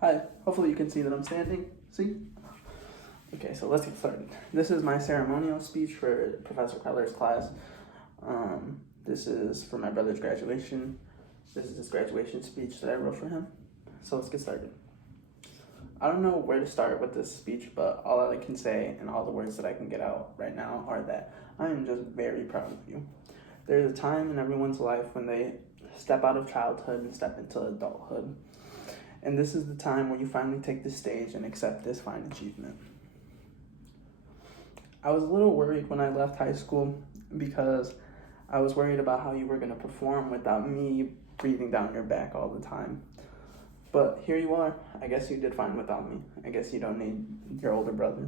Hi, hopefully you can see that I'm standing. See? Okay, so let's get started. This is my ceremonial speech for Professor Krettler's class. This is for my brother's graduation. This is his graduation speech that I wrote for him. So let's get started. I don't know where to start with this speech, but all I can say and all the words that I can get out right now are that I am just very proud of you. There's a time in everyone's life when they step out of childhood and step into adulthood. And this is the time where you finally take the stage and accept this fine achievement. I was a little worried when I left high school because I was worried about how you were going to perform without me breathing down your back all the time. But here you are. I guess you did fine without me. I guess you don't need your older brother.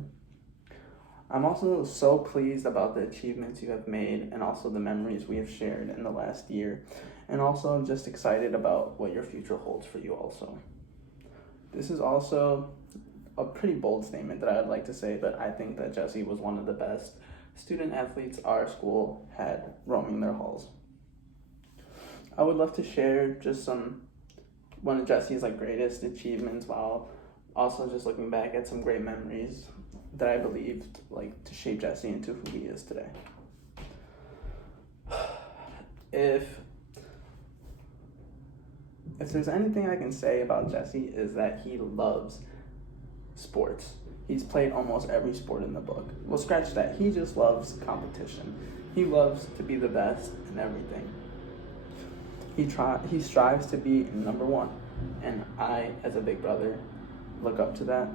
I'm also so pleased about the achievements you have made and also the memories we have shared in the last year. And also I'm just excited about what your future holds for you also. This is also a pretty bold statement that I'd like to say, but I think that Jesse was one of the best student athletes our school had roaming their halls. I would love to share just one of Jesse's greatest achievements while also just looking back at some great memories that I believed to shape Jesse into who he is today. If there's anything I can say about Jesse is that he loves sports. He's played almost every sport in the book. Well, scratch that. He just loves competition. He loves to be the best in everything. He strives to be number one, and I, as a big brother, look up to that.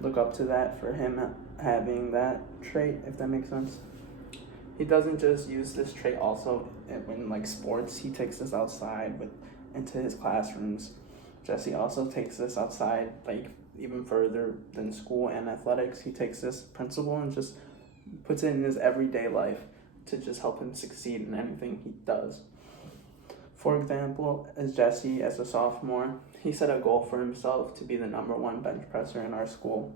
Look up to that for him having that trait, if that makes sense. He doesn't just use this trait also in sports. He takes this outside into his classrooms. Jesse also takes this outside even further than school and athletics. He takes this principle and just puts it in his everyday life to just help him succeed in anything he does. For example, as Jesse, as a sophomore, he set a goal for himself to be the number one bench presser in our school.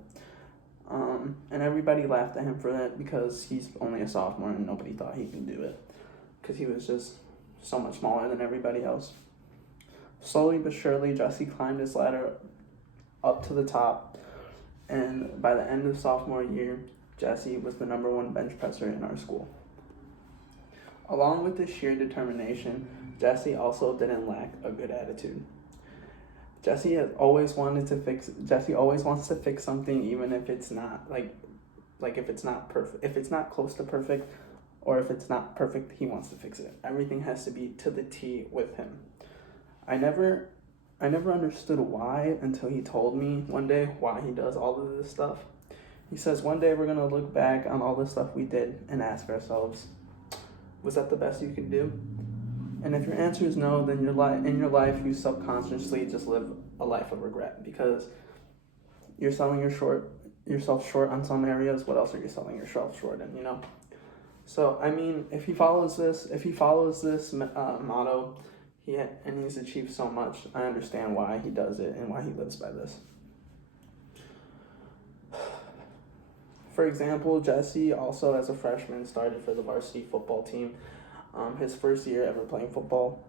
And everybody laughed at him for that because he's only a sophomore and nobody thought he could do it because he was just so much smaller than everybody else. Slowly but surely, Jesse climbed his ladder up to the top, and by the end of sophomore year, Jesse was the number one bench presser in our school. Along with this sheer determination, Jesse also didn't lack a good attitude. Jesse always wants to fix something, even if it's not if it's not perfect, if it's not close to perfect, or if it's not perfect, he wants to fix it. Everything has to be to the T with him. I never understood why until he told me one day why he does all of this stuff. He says one day we're gonna look back on all the stuff we did and ask ourselves, was that the best you could do? And if your answer is no, then in your life you subconsciously just live a life of regret because you're selling yourself short on some areas. What else are you selling yourself short in, So, I mean, if he follows this motto, and he's achieved so much, I understand why he does it and why he lives by this. For example, Jesse also as a freshman started for the varsity football team, his first year ever playing football.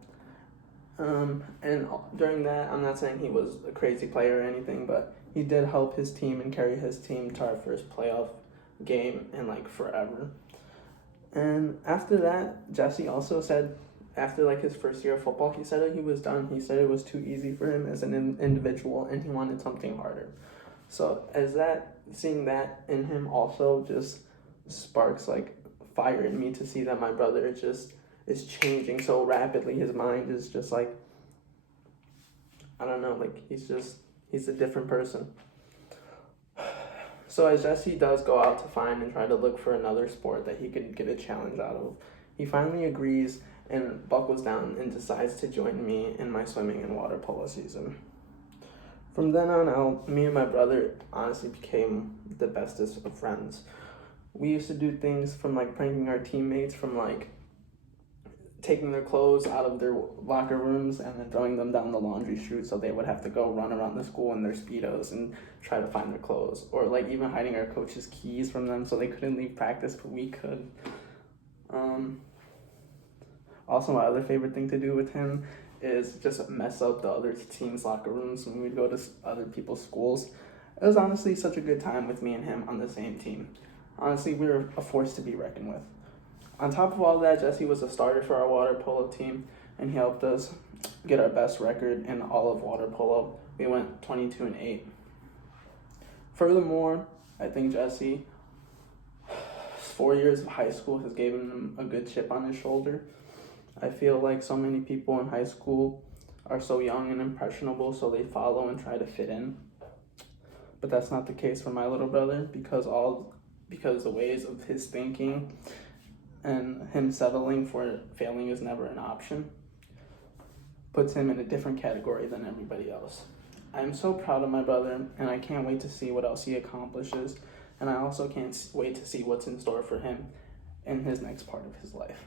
And during that, I'm not saying he was a crazy player or anything, but he did help his team and carry his team to our first playoff game in forever. And after that, Jesse also said, after his first year of football, he said that he was done. He said it was too easy for him as an individual and he wanted something harder. So seeing that in him also just sparks fire in me to see that my brother just is changing so rapidly. His mind is just I don't know, he's a different person. So as Jesse does go out to find and try to look for another sport that he could get a challenge out of, he finally agrees and buckles down and decides to join me in my swimming and water polo season. From then on out, me and my brother honestly became the bestest of friends. We used to do things from pranking our teammates, from taking their clothes out of their locker rooms and then throwing them down the laundry chute so they would have to go run around the school in their Speedos and try to find their clothes. Or even hiding our coach's keys from them so they couldn't leave practice, but we could. Also, my other favorite thing to do with him is just mess up the other team's locker rooms when we'd go to other people's schools. It was honestly such a good time with me and him on the same team. Honestly, we were a force to be reckoned with. On top of all that, Jesse was a starter for our water polo team, and he helped us get our best record in all of water polo. We went 22-8. Furthermore, I think Jesse, 4 years of high school has given him a good chip on his shoulder. I feel like so many people in high school are so young and impressionable, so they follow and try to fit in. But that's not the case for my little brother, because the ways of his thinking and him settling for failing is never an option puts him in a different category than everybody else. I'm so proud of my brother, and I can't wait to see what else he accomplishes, and I also can't wait to see what's in store for him in his next part of his life.